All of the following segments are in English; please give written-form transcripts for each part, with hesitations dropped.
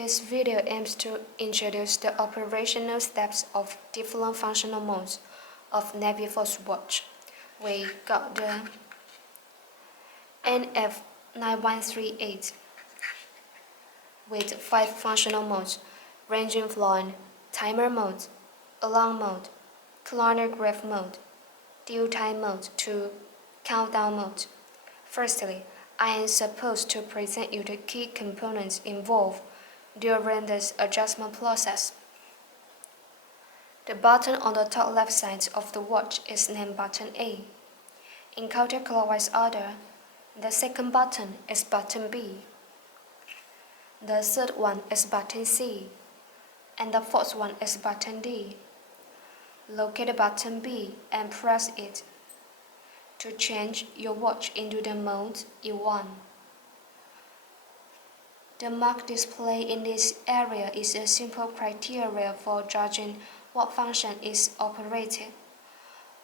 This video aims to introduce the operational steps of different functional modes of Naviforce watch. We got the NF9138 with 5 functional modes ranging from timer mode, alarm mode, chronograph mode, due time mode to countdown mode. Firstly, I am supposed to present you the key components involved during this adjustment process. The button on the top left side of the watch is named button A. In counterclockwise order, the second button is button B. The third one is button C, and the fourth one is button D. Locate button B and press it to change your watch into the mode you want. The mark display in this area is a simple criteria for judging what function is operated.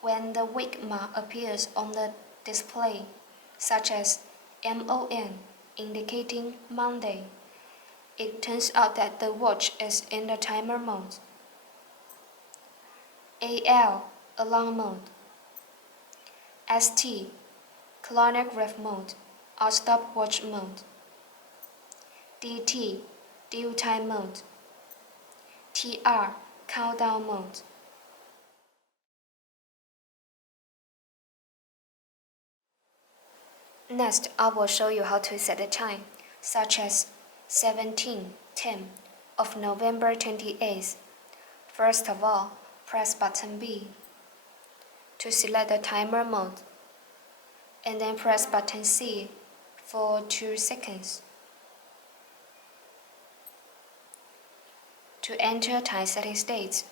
When the week mark appears on the display, such as MON indicating Monday, it turns out that the watch is in the timer mode. AL, alarm mode. ST, chronograph mode or stopwatch mode. DT, due time mode. TR, countdown mode. Next, I will show you how to set the time, such as 17:10 of November 28th. First of all, press button B to select the timer mode, and then press button C for 2 seconds. To enter time setting state,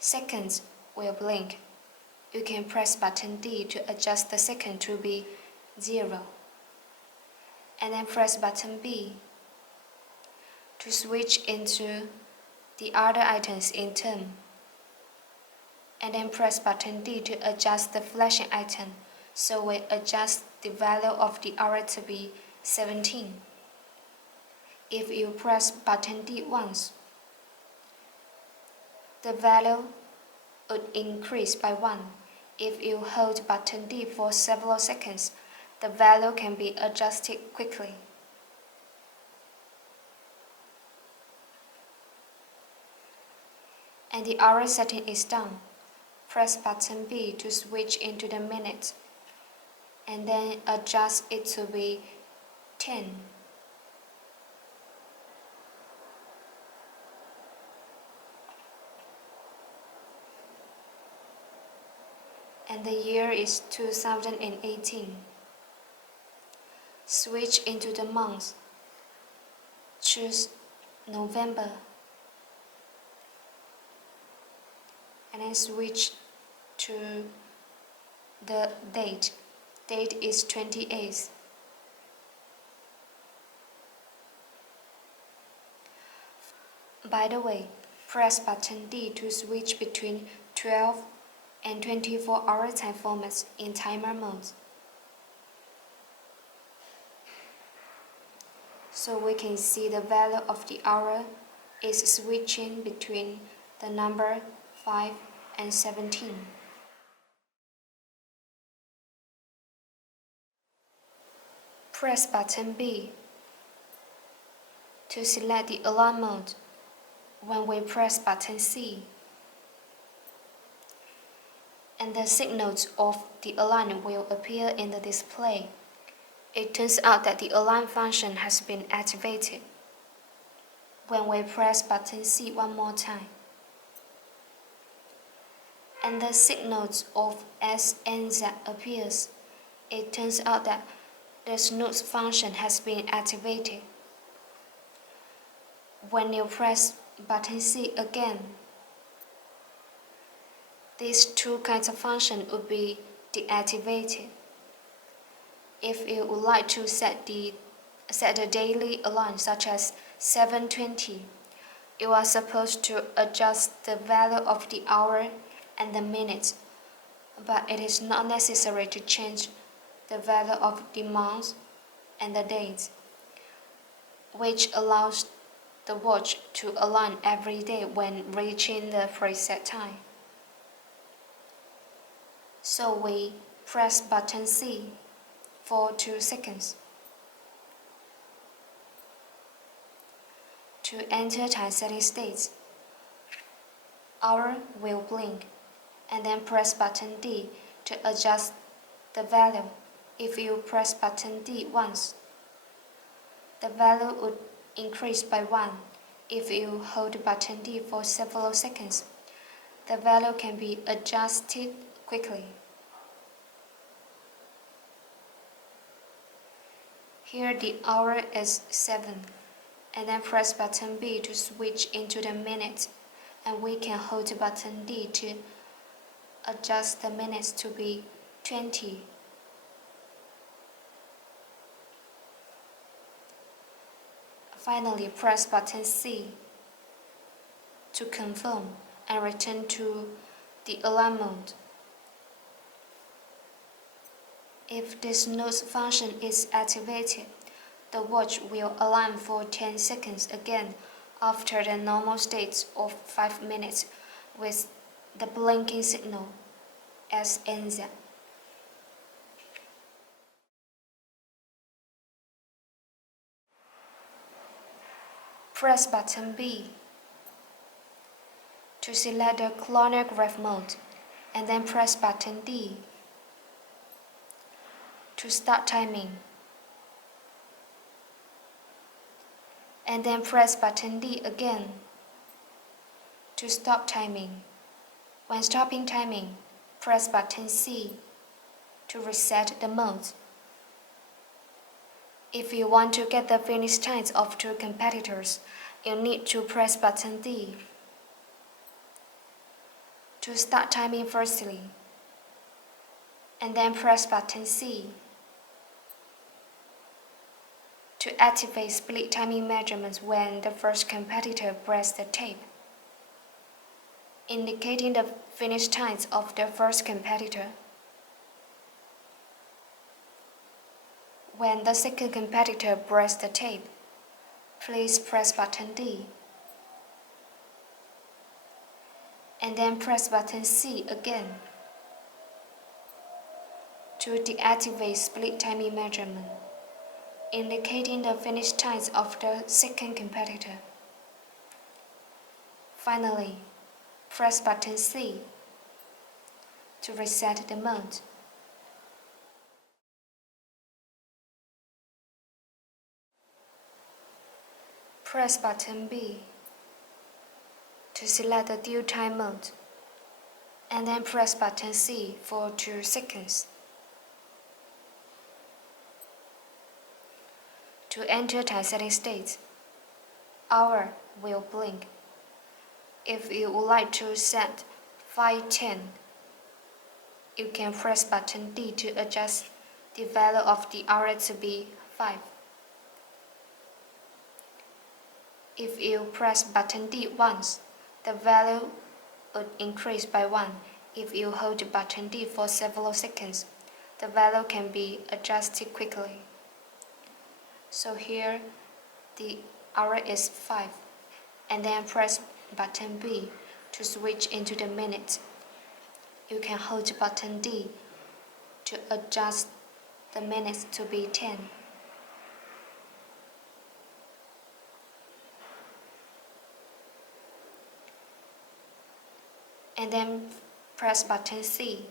seconds will blink. You can press button D to adjust the second to be 0, and then press button B to switch into the other items in turn, and then press button D to adjust the flashing item, so we adjust the value of the hour to be 17. If you press button D once, the value would increase by 1. If you hold button D for several seconds, the value can be adjusted quickly. And the hour setting is done. Press button B to switch into the minute, and then adjust it to be 10. And the year is 2018. Switch into the month. Choose November, and then switch to the date. Date is 28th. By the way, press button D to switch between 12 and 24-hour time formats in timer mode. So we can see the value of the hour is switching between the number 5 and 17. Press button B to select the alarm mode when we press button C, and the signals of the alarm will appear in the display. It turns out that the alarm function has been activated when we press button C one more time, and the signals of S and Z appears. It turns out that the snooze function has been activated. When you press button C again, these two kinds of function would be deactivated. If you would like to set the daily alarm, such as 7:20, you are supposed to adjust the value of the hour and the minute, but it is not necessary to change the value of the month and the date, which allows the watch to align every day when reaching the preset time. So we press button C for 2 seconds. To enter time setting state, hour will blink, and then press button D to adjust the value. If you press button D once, the value would increase by 1. If you hold button D for several seconds, the value can be adjusted quickly. Here the hour is 7, and then press button B to switch into the minute, and we can hold button D to adjust the minutes to be 20. Finally, press button C to confirm and return to the alarm mode. If this snooze function is activated, the watch will alarm for 10 seconds again after the normal state of 5 minutes with the blinking signal as NZ. Press button B to select the chronograph mode, and then press button D to start timing, and then press button D again to stop timing. When stopping timing, press button C to reset the mode. If you want to get the finish times of 2 competitors, you need to press button D to start timing firstly, and then press button C to activate split timing measurements when the first competitor presses the tape, indicating the finish times of the first competitor. When the second competitor presses the tape, please press button D, and then press button C again to deactivate split timing measurement, indicating the finish times of the second competitor. Finally, press button C to reset the mode. Press button B to select the due time mode, and then press button C for 2 seconds. To enter time setting state, hour will blink. If you would like to set 5:10, you can press button D to adjust the value of the hour to be 5. If you press button D once, the value would increase by 1. If you hold button D for several seconds, the value can be adjusted quickly. So here, the hour is 5, and then press button B to switch into the minute. You can hold button D to adjust the minutes to be 10. And then press button C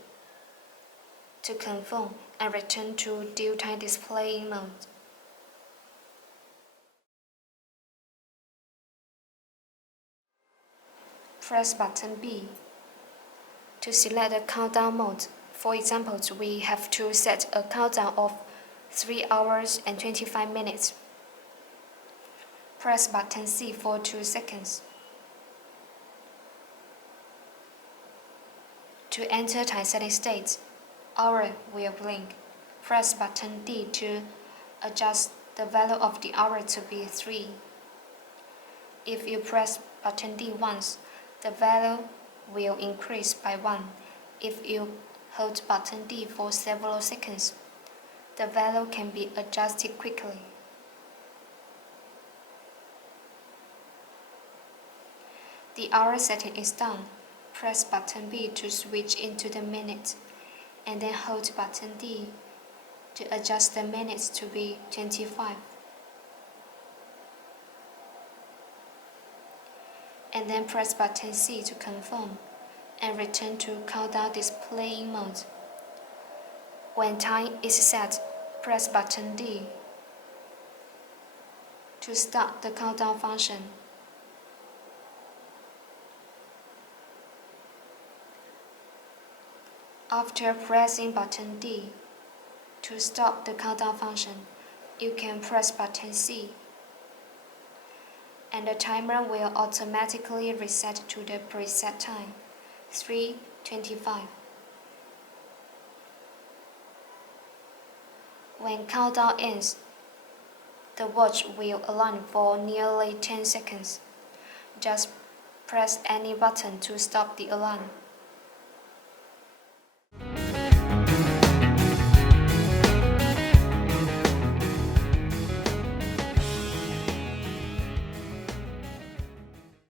to confirm and return to due time displaying mode. Press button B to select the countdown mode. For example, we have to set a countdown of 3 hours and 25 minutes. Press button C for 2 seconds. To enter time setting state, hour will blink. Press button D to adjust the value of the hour to be 3. If you press button D once, the value will increase by 1. If you hold button D for several seconds, the value can be adjusted quickly. The hour setting is done. Press button B to switch into the minute, and then hold button D to adjust the minutes to be 25. And then press button C to confirm, and return to countdown displaying mode. When time is set, press button D to start the countdown function. After pressing button D to stop the countdown function, you can press button C, and the timer will automatically reset to the preset time, 3:25. When countdown ends, the watch will align for nearly 10 seconds. Just press any button to stop the alarm.